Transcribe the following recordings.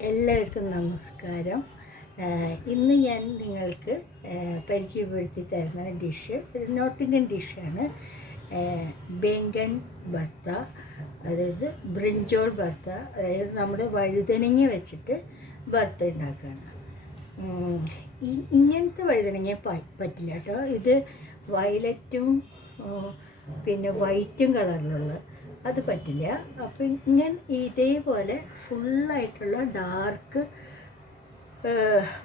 എല്ലാവർക്കും നമസ്കാരം. ഇന്ന് ഞാൻ നിങ്ങൾക്ക് പരിചയപ്പെടുത്തി തരുന്ന ഡിഷ് ഒരു നോർത്ത് ഇന്ത്യൻ ഡിഷാണ്. ബെങ്കൻ ഭർത്ത അതായത് ബ്രിഞ്ചോൾ ഭർത്ത അതായത് നമ്മുടെ വഴുതനങ്ങ വെച്ചിട്ട് ഭർത്ത ഉണ്ടാക്കുകയാണ്. ഈ- ഇങ്ങനത്തെ വഴുതനങ്ങ പറ്റില്ല കേട്ടോ. ഇത് വയലറ്റും പിന്നെ വൈറ്റും കളറിലുള്ള അത് പറ്റില്ല. അപ്പം ഞാൻ ഇതേപോലെ ഫുള്ളായിട്ടുള്ള ഡാർക്ക്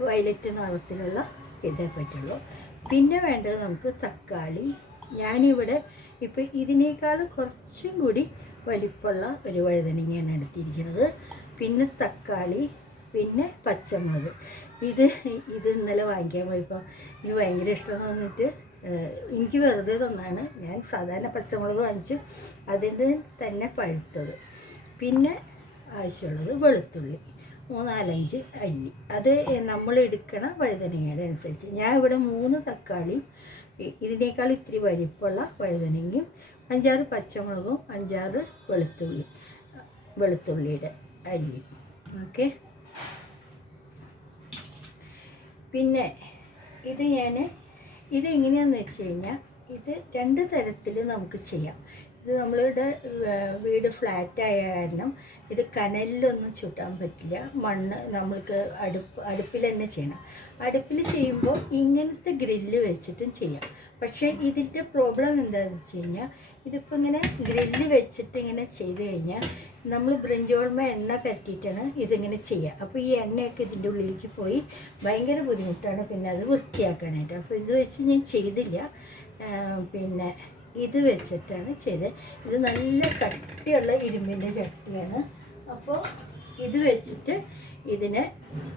വയലറ്റ് നിറത്തിലുള്ള ഇതേ പറ്റുള്ളൂ. പിന്നെ വേണ്ടത് നമുക്ക് തക്കാളി. ഞാനിവിടെ ഇപ്പം ഇതിനേക്കാൾ കുറച്ചും കൂടി വലിപ്പമുള്ള ഒരു വഴുതനങ്ങയാണ് എടുത്തിരിക്കുന്നത്. പിന്നെ തക്കാളി പിന്നെ പച്ചമുളക്. ഇത് ഇത് ഇന്നലെ വാങ്ങിക്കാൻ പോയപ്പോൾ എനിക്ക് ഭയങ്കര ഇഷ്ടം തോന്നിയിട്ട് എനിക്ക് വെറുതെ തന്നാണ്. ഞാൻ സാധാരണ പച്ചമുളക് വാങ്ങിച്ചു അതിന്റെ തന്നെ പഴുത്തത്. പിന്നെ ആവശ്യമുള്ളത് വെളുത്തുള്ളി മൂന്നാലഞ്ച് അല്ലി. അത് നമ്മൾ എടുക്കണ വഴുതനങ്ങയുടെ അനുസരിച്ച്. ഞാൻ ഇവിടെ മൂന്ന് തക്കാളിയും ഇതിനേക്കാൾ ഇത്തിരി വലിപ്പമുള്ള വഴുതനങ്ങയും അഞ്ചാറ് പച്ചമുളകും അഞ്ചാറ് വെളുത്തുള്ളി വെളുത്തുള്ളിയുടെ അല്ലി. ഓക്കെ? പിന്നെ ഇത് ഞാൻ ഇത് എങ്ങനെയാണെന്ന് വെച്ച് കഴിഞ്ഞാൽ ഇത് രണ്ട് തരത്തിൽ നമുക്ക് ചെയ്യാം. ഇത് നമ്മളുടെ വീട് ഫ്ലാറ്റായ കാരണം ഇത് കനലിലൊന്നും ചുട്ടാൻ പറ്റില്ല. മണ്ണ് നമ്മൾക്ക് അടുപ്പ് അടുപ്പിൽ തന്നെ ചെയ്യണം. അടുപ്പിൽ ചെയ്യുമ്പോൾ ഇങ്ങനത്തെ ഗ്രില്ല് വെച്ചിട്ടും ചെയ്യാം. പക്ഷേ ഇതിന്റെ പ്രോബ്ലം എന്താണെന്ന് വെച്ച് കഴിഞ്ഞാൽ ഇതിപ്പോൾ ഇങ്ങനെ ഗ്രില്ല് വെച്ചിട്ട് ഇങ്ങനെ ചെയ്ത് കഴിഞ്ഞാൽ നമ്മൾ ബ്രഞ്ചോൾമ എണ്ണ പരത്തിയിട്ടാണ് ഇതിങ്ങനെ ചെയ്യുക. അപ്പോൾ ഈ എണ്ണയൊക്കെ ഇതിന്റെ ഉള്ളിലേക്ക് പോയി ഭയങ്കര ബുദ്ധിമുട്ടാണ്. പിന്നെ അത് വൃത്തിയാക്കാനായിട്ട്. അപ്പോൾ ഇത് വെച്ച് ഞാൻ ചെയ്തില്ല. പിന്നെ ഇത് വെച്ചിട്ടാണ് ചെയ്തത്. ഇത് നല്ല കട്ടിയുള്ള ഇരുമ്പിന്റെ ചട്ടിയാണ്. അപ്പോൾ ഇത് വെച്ചിട്ട് ഇതിനെ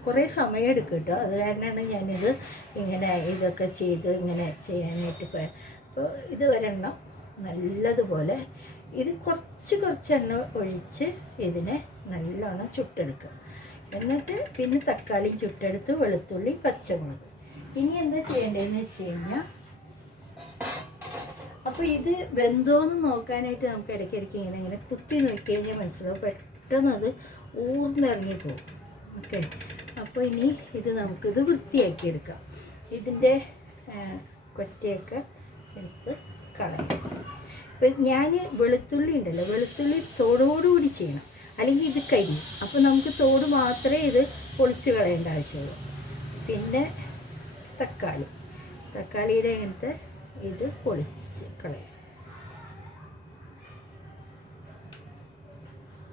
കുറേ സമയം എടുക്കും കേട്ടോ. അത് കാരണമാണ് ഞാനിത് ഇങ്ങനെ ഇതൊക്കെ ചെയ്ത് ഇങ്ങനെ ചെയ്യാനായിട്ട് പോയത്. അപ്പോൾ ഇത് ഒരെണ്ണം നല്ലതുപോലെ ഇത് കുറച്ച് കുറച്ച് എണ്ണ ഒഴിച്ച് ഇതിനെ നല്ലോണം ചുട്ടെടുക്കുക. എന്നിട്ട് പിന്നെ തക്കാളിയും ചുട്ടെടുത്ത് വെളുത്തുള്ളി പച്ചമുളക്. ഇനി എന്താ ചെയ്യേണ്ടതെന്ന് വെച്ച് കഴിഞ്ഞാൽ അപ്പോൾ ഇത് വെന്തോന്ന് നോക്കാനായിട്ട് നമുക്ക് ഇടയ്ക്കിടയ്ക്ക് ഇങ്ങനെ ഇങ്ങനെ കുത്തി നോക്കി കഴിഞ്ഞാൽ മനസ്സിലാവും പെട്ടെന്ന് അത് ഊർന്നിറങ്ങി പോകും. ഓക്കെ? അപ്പോൾ ഇനി ഇത് നമുക്കിത് വൃത്തിയാക്കി എടുക്കാം ഇതിന്റെ കൊറ്റയൊക്കെ എടുത്ത് കളയാം. ഇപ്പം ഞാൻ വെളുത്തുള്ളി ഉണ്ടല്ലോ വെളുത്തുള്ളി തോടോടുകൂടി ചെയ്യണം. അല്ലെങ്കിൽ ഇത് കരിയും. അപ്പോൾ നമുക്ക് തോട് മാത്രമേ ഇത് പൊളിച്ച് കളയേണ്ട ആവശ്യമുള്ളൂ. പിന്നെ തക്കാളി. തക്കാളിയുടെ അങ്ങനത്തെ ഇത് പൊളിച്ച് കളയാം.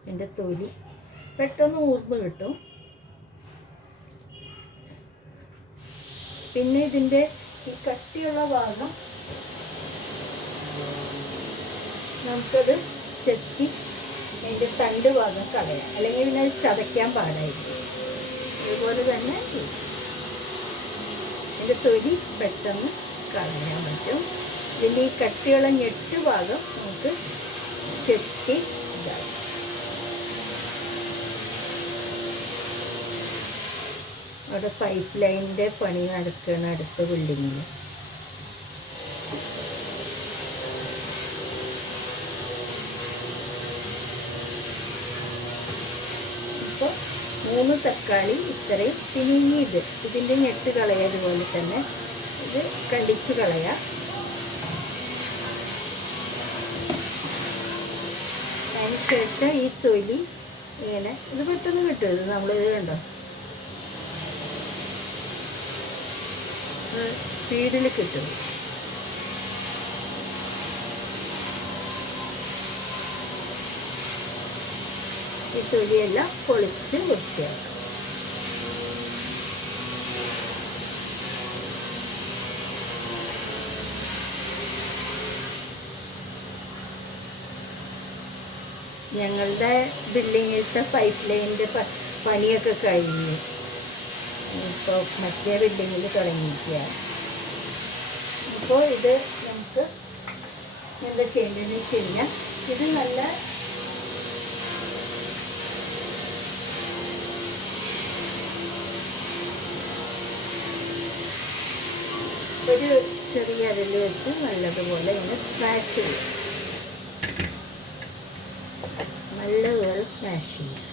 എന്റെ തൊലി പെട്ടെന്ന് ഊർന്ന് കിട്ടും. പിന്നെ ഇതിന്റെ ഈ കട്ടിയുള്ള ഭാഗം നമുക്കത് ചെത്തി അതിന്റെ തണ്ട് ഭാഗം കളയാം. അല്ലെങ്കിൽ പിന്നെ അത് ചതയ്ക്കാൻ പാടായിരിക്കും. അതുപോലെ തന്നെ അതിന്റെ തൊലി പെട്ടെന്ന് കളയാൻ പറ്റും. ഇതിന്റെ ഈ കട്ടിയുള്ള ഞെട്ട് ഭാഗം നമുക്ക് ചെത്തി ഇതാകും അവിടെ പൈപ്പ് ലൈനിന്റെ പണി നടക്കുകയാണ് അടുത്ത ബിൽഡിങ്ങിൽ അപ്പോൾ മൂന്ന് തക്കാളി ഇത്രയും പിഴിഞ്ഞിത്. ഇത് ഇതിന്റെ ഞെട്ട് കളയതുപോലെ തന്നെ ഇത് കണ്ടിച്ച് കളയാം. അതിന് ശേഷം ഈ തൊലി ഇങ്ങനെ ഇത് പെട്ടെന്ന് കിട്ടും. ഇത് നമ്മളിത് കണ്ടോ? സ്പീഡിൽ കിട്ടും. ഈ തൊലിയെല്ലാം പൊളിച്ച് വൃത്തിയാക്കും. ഞങ്ങളുടെ ബിൽഡിങ്ങിലത്തെ പൈപ്പ് ലൈനിന്റെ പണിയൊക്കെ കഴിഞ്ഞു. ഇപ്പോൾ മറ്റേ ബിൽഡിങ്ങിൽ തുടങ്ങിയിരിക്കുകയാണ്. അപ്പോൾ ഇത് നമുക്ക് എന്താ ചെയ്യേണ്ടതെന്ന് വെച്ച് കഴിഞ്ഞാൽ ഇത് നല്ല ഒരു ചെറിയ അതിൽ വെച്ച് നല്ലതുപോലെ ഇങ്ങനെ സ്ക്രാച്ച് ചെയ്യും. സ്മാഷ് ചെയ്യുക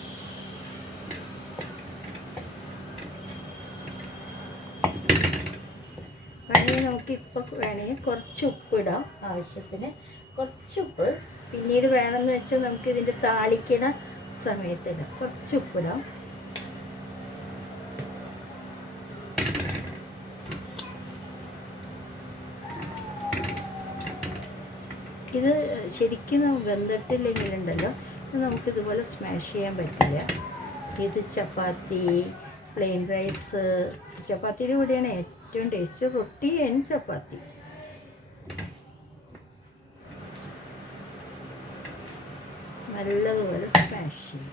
വേണമെങ്കിൽ നമുക്ക് ഇപ്പോൾ വേണമെങ്കിൽ കുറച്ച് ഉപ്പിടാം ആവശ്യത്തിന്. കുറച്ച് ഉപ്പ് പിന്നീട് വേണമെന്ന് വെച്ചാൽ നമുക്ക് ഇതിന്റെ താളിക്കണ സമയത്തിടാം കുറച്ച് ഉപ്പിടാം ഇത് ശരിക്കും വെന്തിട്ടില്ലെങ്കിലുണ്ടല്ലോ നമുക്കിതുപോലെ സ്മാഷ് ചെയ്യാൻ പറ്റില്ല. ഇത് ചപ്പാത്തി പ്ലെയിൻ റൈസ് ചപ്പാത്തിയുടെ കൂടെയാണ് ഏറ്റവും ടേസ്റ്റ് റൊട്ടി ആൻഡ് ചപ്പാത്തി. നല്ലതുപോലെ സ്മാഷ് ചെയ്യും.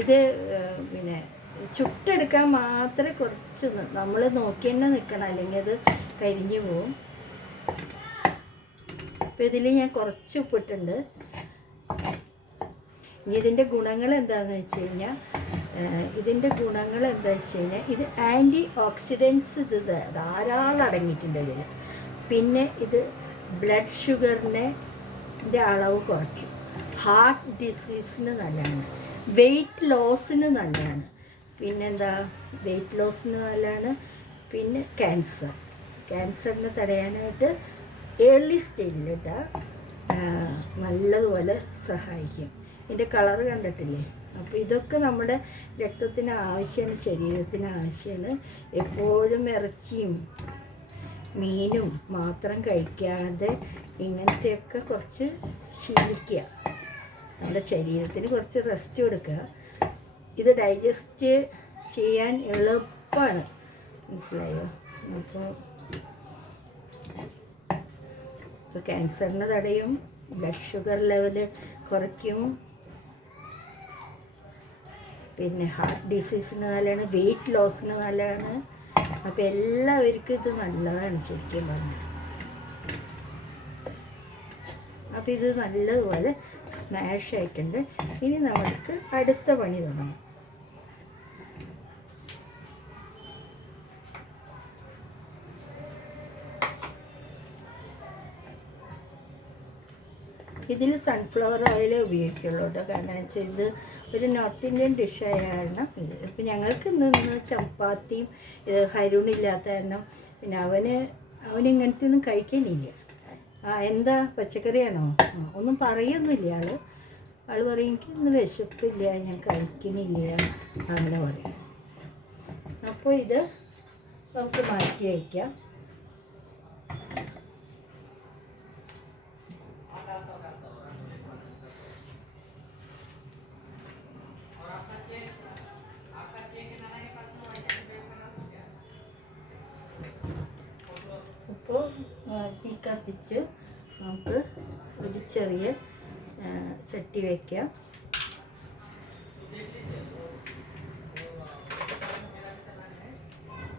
ഇത് പിന്നെ ചുട്ടെടുക്കാൻ മാത്രമേ കുറച്ച് നമ്മൾ നോക്കി തന്നെ നിൽക്കണം അല്ലെങ്കിൽ അത് കരിഞ്ഞു പോവും. അപ്പോൾ ഇതിൽ ഞാൻ കുറച്ച് ഉപ്പിട്ടുണ്ട്. ഇനി ഇതിന്റെ ഗുണങ്ങൾ എന്താണെന്ന് വെച്ച് കഴിഞ്ഞാൽ ഇതിന്റെ ഗുണങ്ങൾ എന്താ വെച്ച് കഴിഞ്ഞാൽ ഇത് ആന്റി ഓക്സിഡൻസ് ഇത് ധാരാളം അടങ്ങിയിട്ടുണ്ട് ഇതിൽ പിന്നെ ഇത് ബ്ലഡ് ഷുഗറിനെ അളവ് കുറയ്ക്കും. ഹാർട്ട് ഡിസീസിന് നല്ലതാണ്. വെയിറ്റ് ലോസിന് നല്ലതാണ്. പിന്നെന്താ? വെയിറ്റ് ലോസിന് നല്ലതാണ്. പിന്നെ ക്യാൻസർ. ക്യാൻസറിനെ തടയാനായിട്ട് ഏർലി സ്റ്റേജിലിട്ട നല്ലതുപോലെ സഹായിക്കും. ഇതിന്റെ കളറ് കണ്ടിട്ടില്ലേ? അപ്പോൾ ഇതൊക്കെ നമ്മുടെ രക്തത്തിന് ആവശ്യമാണ് ശരീരത്തിന് ആവശ്യമാണ് എപ്പോഴും ഇറച്ചിയും മീനും മാത്രം കഴിക്കാതെ ഇങ്ങനത്തെയൊക്കെ കുറച്ച് ശീലിക്കുക. നമ്മുടെ ശരീരത്തിന് കുറച്ച് റെസ്റ്റ് കൊടുക്കുക. ഇത് ഡൈജസ്റ്റ് ചെയ്യാൻ എളുപ്പമാണ് മനസ്സിലായോ? അപ്പോൾ ഇപ്പോൾ ക്യാൻസറിന് തടയും ബ്ലഡ് ഷുഗർ ലെവൽ കുറയ്ക്കും. പിന്നെ ഹാർട്ട് ഡിസീസിന് നല്ലതാണ് വെയിറ്റ് ലോസിന് നല്ലതാണ് അപ്പോൾ എല്ലാവർക്കും ഇത് നല്ലതാണ് ശരിക്കും പറഞ്ഞാൽ അപ്പോൾ ഇത് നല്ലതുപോലെ സ്മാഷ് ആയിട്ടുണ്ട്. ഇനി നമുക്ക് അടുത്ത പണി തുടങ്ങാം. ഇതിൽ സൺഫ്ലവർ ഓയിൽ ഉപയോഗിക്കുള്ളൂ കേട്ടോ കാരണം വെച്ചാൽ ഇത് ഒരു നോർത്ത് ഇന്ത്യൻ ഡിഷായ ഇപ്പം ഞങ്ങൾക്ക് ഇന്ന് ചപ്പാത്തിയും ഇത് ഹരുണില്ലാത്ത കാരണം പിന്നെ അവന് അവനിങ്ങനത്തെ ഒന്നും കഴിക്കാനില്ല. ആ എന്താ പച്ചക്കറിയാണോ? ഒന്നും പറയൊന്നുമില്ല ആൾ ആൾ പറയും എനിക്ക് ഇന്ന് വിശപ്പില്ല ഞാൻ കഴിക്കണില്ല അങ്ങനെ പറയും. അപ്പോൾ ഇത് നമുക്ക് മാറ്റി വയ്ക്കാം ഇപ്പോൾ തീ കത്തിച്ച് നമുക്ക് ഒരു ചെറിയ ചട്ടി വയ്ക്കാം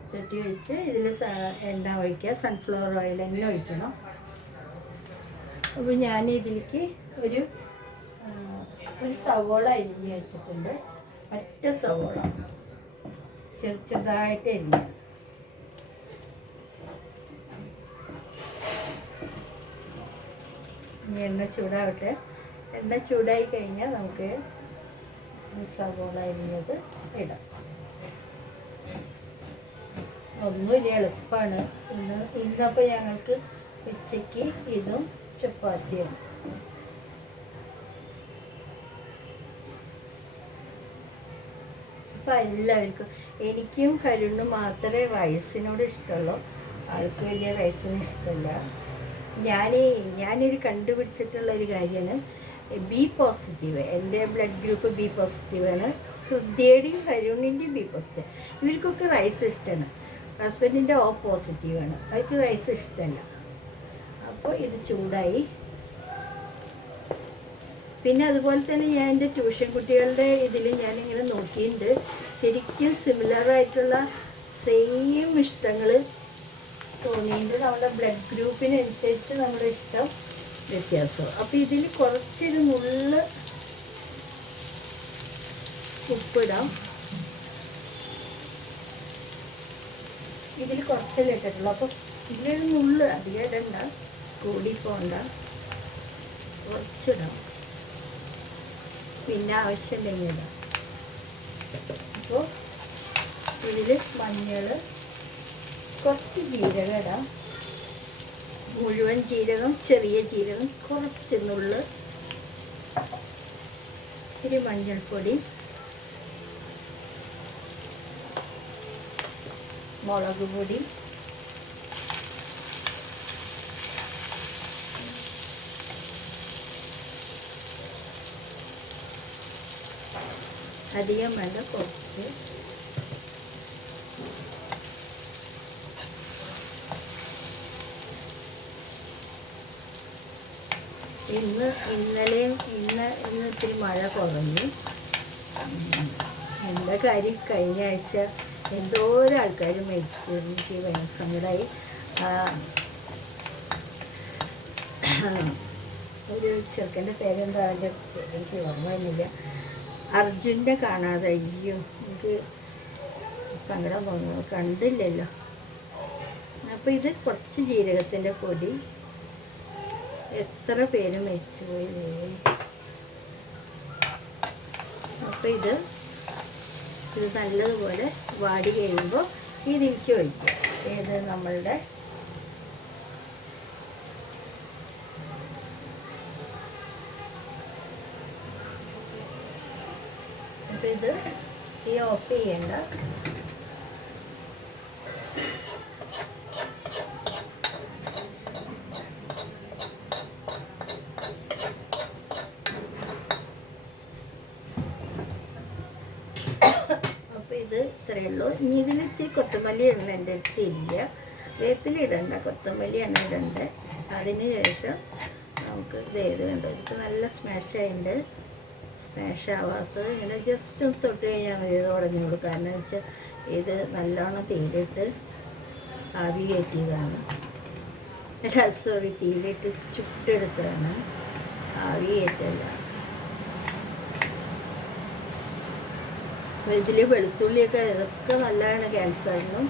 ചട്ടി വെച്ച് ഇതിൽ എണ്ണ ഒഴിക്കുക. സൺഫ്ലവർ ഓയിൽ എണ്ണ ഒഴിക്കണം. അപ്പോൾ ഞാൻ ഇതിലേക്ക് ഒരു ഒരു സവോള അരിഞ്ഞ് വെച്ചിട്ടുണ്ട്. ഒറ്റ സവോള. ചെറു ചെറുതായിട്ട് അരിഞ്ഞ്. ഇനി എണ്ണ ചൂടാവട്ടെ. എണ്ണ ചൂടായി കഴിഞ്ഞാൽ നമുക്ക് സവോള അരിഞ്ഞത് ഇടാം. ഒന്നുമില്ല എളുപ്പമാണ് ഇന്ന് ഇന്നപ്പോൾ ഞങ്ങൾക്ക് ഉച്ചയ്ക്ക് ഇതും ചപ്പാത്തിയാണ്. അപ്പം എല്ലാവർക്കും എനിക്കും ഹരുണിനും മാത്രമേ റൈസിനോട് ഇഷ്ടമുള്ളൂ. ആൾക്ക് വലിയ റൈസിന് ഇഷ്ടമില്ല. ഞാൻ ഞാനൊരു കണ്ടുപിടിച്ചിട്ടുള്ള ഒരു കാര്യമാണ്. ബി പോസിറ്റീവ് എന്റെ ബ്ലഡ് ഗ്രൂപ്പ് ബി പോസിറ്റീവാണ്. ഹൃദയുടെയും കരുണിന്റെയും ബി പോസിറ്റീവ്. ഇവർക്കൊക്കെ റൈസ് ഇഷ്ടമാണ്. ഹസ്ബൻഡിന്റെ ഓ പോസിറ്റീവാണ്. അവർക്ക് റൈസ് ഇഷ്ടമല്ല. അപ്പോൾ ഇത് ചൂടായി. പിന്നെ അതുപോലെ തന്നെ ഞാൻ എന്റെ ട്യൂഷൻ കുട്ടികളുടെ ഇതിൽ ഞാനിങ്ങനെ നോക്കിയിട്ടുണ്ട്. ശരിക്കും സിമിലറായിട്ടുള്ള സെയിം ഇഷ്ടങ്ങൾ തോന്നിയിട്ട് നമ്മുടെ ബ്ലഡ് ഗ്രൂപ്പിനനുസരിച്ച് നമ്മുടെ ഇഷ്ടം വ്യത്യാസവും അപ്പോൾ ഇതിൽ കുറച്ചൊരു നുള്ള് ഉപ്പിടാം. ഇതിൽ കുറച്ചല്ലേ ഇട്ടിട്ടുള്ളൂ. അപ്പോൾ ഇതിലൊരു നുള്ള് അധികം ഇടണ്ട. കൂടി പോണ്ട. കുറച്ചിടാം. പിന്നെ ആവശ്യമുണ്ടെങ്കിൽ ഇടാം. അപ്പോൾ ഇതിൽ മഞ്ഞൾ കുറച്ച് ജീരകം ഇടാം. മുഴുവൻ ജീരകം ചെറിയ ജീരകം കുറച്ച് നുള്ള് ഇച്ചിരി മഞ്ഞൾപ്പൊടി മുളക് പൊടി അധികം വേണ്ട കുറച്ച് ഇന്ന് ഇന്നലെയും ഇന്ന് ഇന്ന് ഇത്തിരി മഴ കുറഞ്ഞു. എന്താ കാര്യം? കഴിഞ്ഞ ആഴ്ച എന്തോരം ആൾക്കാർ മരിച്ചു. എനിക്ക് ഭയങ്കര ഒരു ചെറുക്കന്റെ പേരെന്താ? എനിക്ക് ഓർമ്മ വരുന്നില്ല. അർജുന്റെ കാണാതെ അയ്യോ എനിക്ക് സങ്കടം തോന്നുന്നു. കണ്ടില്ലല്ലോ. അപ്പോൾ ഇത് കുറച്ച് ജീരകത്തിന്റെ പൊടി എത്ര പേര് മരിച്ചുപോയി ദൈവമേ. അപ്പോൾ ഇത് ഇത് നല്ലതുപോലെ വാടി കഴിയുമ്പോൾ ഇതിലേക്ക് ഒഴിക്കും ഏത് നമ്മളുടെ അപ്പം ഇത് ഈ ഓഫ് ചെയ്യേണ്ട അപ്പോൾ ഇത് ഇത്രയേ ഉള്ളൂ ഇനി ഇതിൽ ഇത്തിരി കൊത്തമല്ലി ഇടണം എന്റെ അടുത്ത് ഇല്ല. കൊത്തമല്ലി ഇടണ്ടേ. അതിന് ശേഷം നമുക്ക് ഇത് കണ്ടോ ഇത് നല്ല ആയിണ്ട്. സ്മാഷ് ആവാത്തത് ഇങ്ങനെ ജസ്റ്റ് ഒന്ന് തൊട്ട് കഴിഞ്ഞാൽ മതി ഇത് ഉടഞ്ഞോളൂ. കാരണം വെച്ചാൽ ഇത് നല്ലോണം തീയിലിട്ട് ആവി കയറ്റിയതാണ്. സോറി തീയിലിട്ട് ചുട്ടെടുത്തതാണ്. ആവി കയറ്റല്ല ഇതിൽ വെളുത്തുള്ളിയൊക്കെ ഇതൊക്കെ നല്ലതാണ് ക്യാൻസറിനും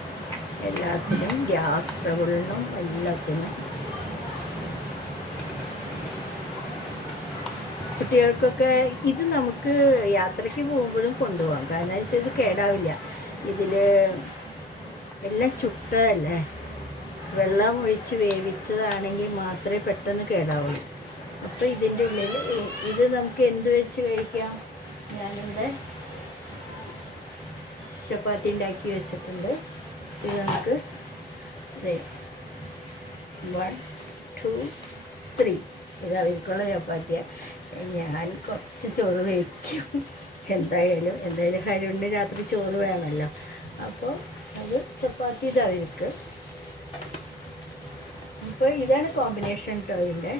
എല്ലാത്തിനും ഗ്യാസ് ട്രബിളിനും എല്ലാത്തിനും. കുട്ടികൾക്കൊക്കെ ഇത് നമുക്ക് യാത്രയ്ക്ക് പോകുമ്പോഴും കൊണ്ടുപോകാം. കാരണം വെച്ചാൽ ഇത് കേടാവില്ല. ഇതിൽ എല്ലാം ചുട്ടതല്ലേ? വെള്ളം ഒഴിച്ച് വേവിച്ചതാണെങ്കിൽ മാത്രമേ പെട്ടെന്ന് കേടാവുള്ളൂ. അപ്പോൾ ഇതിന്റെ ഉള്ളിൽ ഇത് നമുക്ക് എന്ത് വെച്ച് കഴിക്കാം? ഞാനിവിടെ ചപ്പാത്തി ഉണ്ടാക്കി വെച്ചിട്ടുണ്ട്. ഇത് നമുക്ക് വൺ ടു ത്രീ ഇത് അവർക്കുള്ള ചപ്പാത്തിയാണ് ഞാൻ കുറച്ച് ചോറ് വയ്ക്കും എന്തായാലും എന്തായാലും കഴിവുണ്ട്. രാത്രി ചോറ് വേണമല്ലോ. അപ്പോൾ അത് ചപ്പാത്തി ഇത് അവർക്ക് അപ്പോൾ ഇതാണ് കോമ്പിനേഷൻ കേട്ടോ ഇതിന്റെ.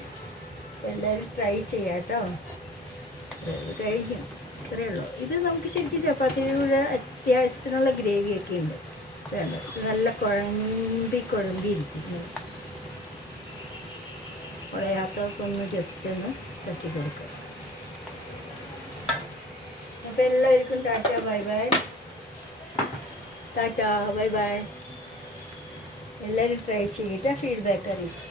എല്ലാവരും ട്രൈ ചെയ്യാം കേട്ടോ കഴിക്കും ഇത്രയേ ഉള്ളൂ. ഇത് നമുക്ക് ശരിക്കും ചപ്പാത്തിയുടെ അത്യാവശ്യത്തിനുള്ള ഗ്രേവിയൊക്കെ ഉണ്ട്. വേണ്ട. നല്ല കുഴമ്പി കുഴമ്പി ഇരിക്കുന്നു. കുഴയാത്തൊക്കെ ജസ്റ്റ് ഒന്ന് തട്ടി കൊടുക്കുക അപ്പോൾ എല്ലാവർക്കും tata bye bye. Tata bye bye. എല്ലാവരും ട്രൈ ചെയ്തിട്ട് ഫീഡ്ബാക്ക് അറിയിക്കും.